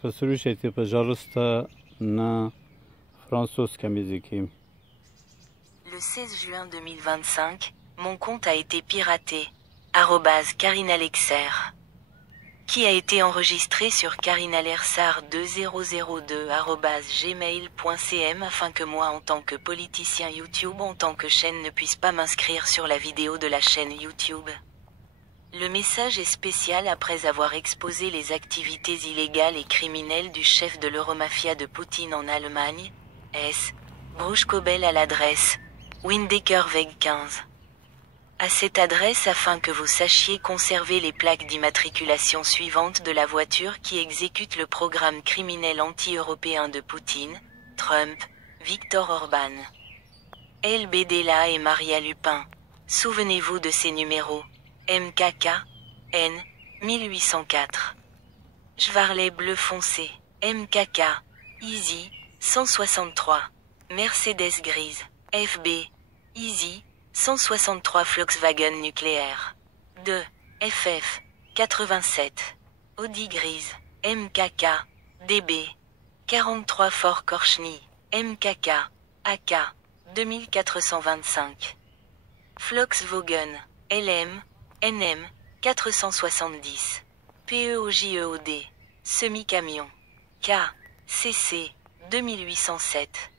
Poslušajte, пожалуйста, на французском языке. Le 16 juin 2025, mon compte a été piraté. @karinalexer. Qui a été enregistré sur karinalersar2002@gmail.com afin que moi en tant que politicien YouTube en tant que chaîne ne puisse pas m'inscrire sur la vidéo de la chaîne YouTube. Le message est spécial après avoir exposé les activités illégales et criminelles du chef de l'Euromafia de Poutine en Allemagne, S. Bruchkobel à l'adresse Windekerweg 15. À cette adresse afin que vous sachiez conserver les plaques d'immatriculation suivantes de la voiture qui exécute le programme criminel anti-européen de Poutine, Trump, Viktor Orban, LBDLA et Maria Lupin. Souvenez-vous de ces numéros. MKK, N, 1804. Chevalet bleu foncé, MKK, Easy, 163. Mercedes grise, FB, Easy, 163 Volkswagen nucléaire. 2, FF, 87. Audi grise, MKK, DB, 43 Fort Korchny, MKK, AK, 2425. Volkswagen, LM, NM, 470. PEOJEOD, semi-camion. K, CC, 2807.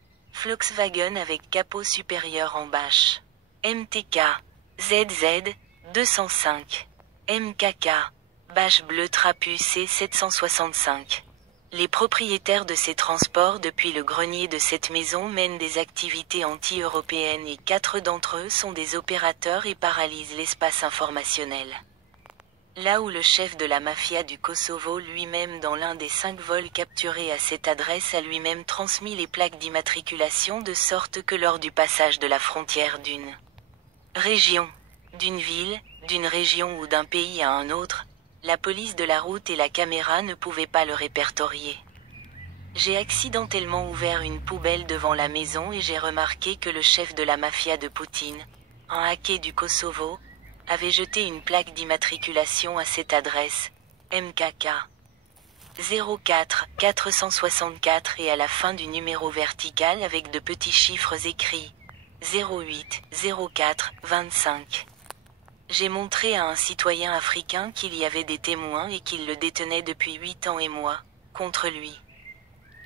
Volkswagen avec capot supérieur en bâche. MTK, ZZ, 205. MKK, bâche bleue trapu C765. Les propriétaires de ces transports depuis le grenier de cette maison mènent des activités anti-européennes et 4 d'entre eux sont des opérateurs et paralysent l'espace informationnel. Là où le chef de la mafia du Kosovo lui-même dans l'un des 5 vols capturés à cette adresse a lui-même transmis les plaques d'immatriculation de sorte que lors du passage de la frontière d'une région, d'une ville, d'une région ou d'un pays à un autre, la police de la route et la caméra ne pouvaient pas le répertorier. J'ai accidentellement ouvert une poubelle devant la maison et j'ai remarqué que le chef de la mafia de Poutine, un hacké du Kosovo, avait jeté une plaque d'immatriculation à cette adresse, MKK 04 464 et à la fin du numéro vertical avec de petits chiffres écrits 08 04 25. J'ai montré à un citoyen africain qu'il y avait des témoins et qu'il le détenait depuis 8 ans et moi, contre lui.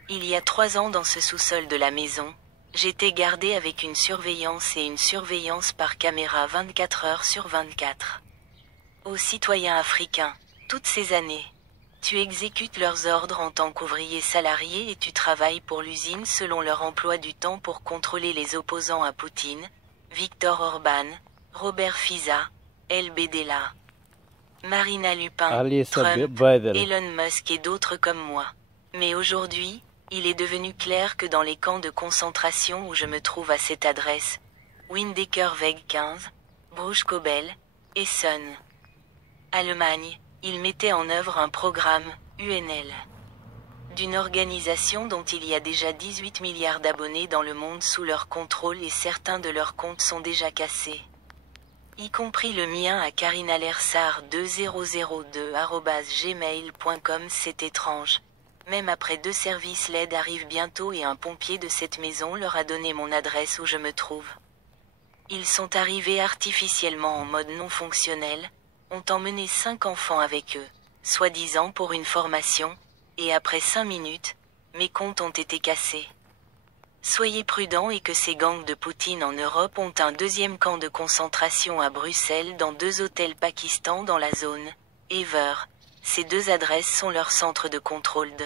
Il y a 3 ans dans ce sous-sol de la maison, j'étais gardé avec une surveillance et une surveillance par caméra 24 heures sur 24. Aux citoyens africains, toutes ces années, tu exécutes leurs ordres en tant qu'ouvrier salarié et tu travailles pour l'usine selon leur emploi du temps pour contrôler les opposants à Poutine, Viktor Orban, Robert Fiza, LBDLA, Marina Lupin, Trump, Elon Musk et d'autres comme moi. Mais aujourd'hui, il est devenu clair que dans les camps de concentration où je me trouve à cette adresse, Windekerweg 15, Bruchkobel, Essen, Allemagne, ils mettaient en œuvre un programme, UNL, d'une organisation dont il y a déjà 18 milliards d'abonnés dans le monde sous leur contrôle et certains de leurs comptes sont déjà cassés. Y compris le mien à karinalersar2002@gmail.com. C'est étrange. Même après 2 services, l'aide arrive bientôt et un pompier de cette maison leur a donné mon adresse où je me trouve. Ils sont arrivés artificiellement en mode non fonctionnel, ont emmené 5 enfants avec eux, soi-disant pour une formation, et après 5 minutes, mes comptes ont été cassés. Soyez prudents et que ces gangs de Poutine en Europe ont un deuxième camp de concentration à Bruxelles dans 2 hôtels Pakistan dans la zone, Ever. Ces 2 adresses sont leurs centres de contrôle de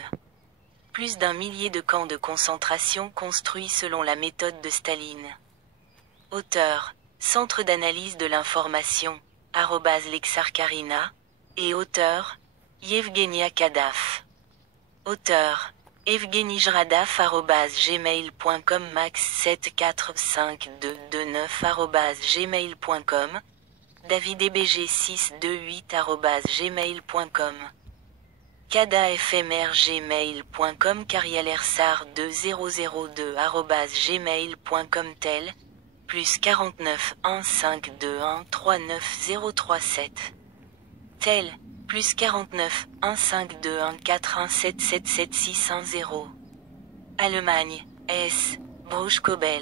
plus d'1 millier de camps de concentration construits selon la méthode de Staline. Auteur, Centre d'analyse de l'information, @lexarkarina, et auteur, Yevgenia Kadaf. Auteur, Evgeny Jradaf @gmail.com max745229 davidebg628 kadafmrgmail.com carialersar2002 tel, plus 49 1 5 2 1 3 9 0 3 7. Tel, Plus 49, 152 141777610. Allemagne, S. Bruch Kobel.